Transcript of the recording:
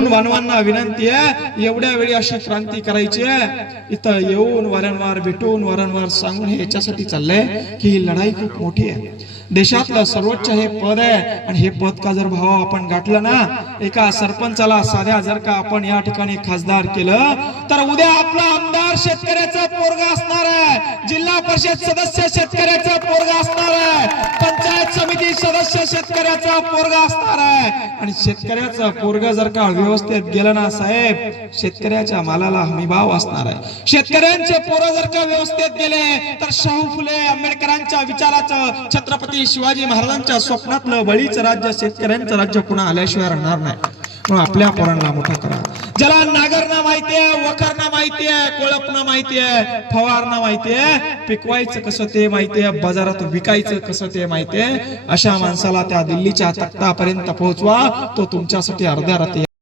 तरुण बांधवांना विनंती आहे, एवढ्या वेळी अशी क्रांती करायची आहे, इथं येऊन वारंवार भेटून वारंवार सांगून हे याच्यासाठी चाललंय की ही लढाई खूप मोठी आहे. देशातलं सर्वोच्च हे पद आहे आणि हे पद का जर भाव आपण गाठलं ना, एका सरपंचाला साध्या जर का आपण या ठिकाणी खासदार केलं तर उद्या आपला आमदार शेतकऱ्याचा पोरगा असणार आहे, जिल्हा परिषद सदस्य शेतकऱ्याचा पोरगा असणार आहे, पंचायत समिती सदस्य शेतकऱ्याचा पोरगा असणार आहे. आणि शेतकऱ्याचं पोरगा जर का व्यवस्थित गेलं ना साहेब, शेतकऱ्याच्या मालाला हमी भाव असणार आहे. शेतकऱ्यांचे पोरं जर का व्यवस्थित गेले तर शाहू फुले आंबेडकरांच्या विचाराचं, छत्रपती शिवाजी महाराजांच्या स्वप्नातलं बळीचं राज्य, शेतकऱ्यांचं राज्य पुन्हा आल्याशिवाय राहणार नाही. म्हणून आपल्या पोरांना मोठा करा. ज्याला नागरणं माहितीये, वखरणं माहितीये, कोळपणं माहितीये, फवारणं माहितीये, पिकवायचं कसं ते माहितीये, बाजारात विकायचं कसं ते माहितीये, अशा माणसाला त्या दिल्लीच्या तख्तापर्यंत पोहोचवा. तो तुमच्यासाठी अर्ध्या रात्री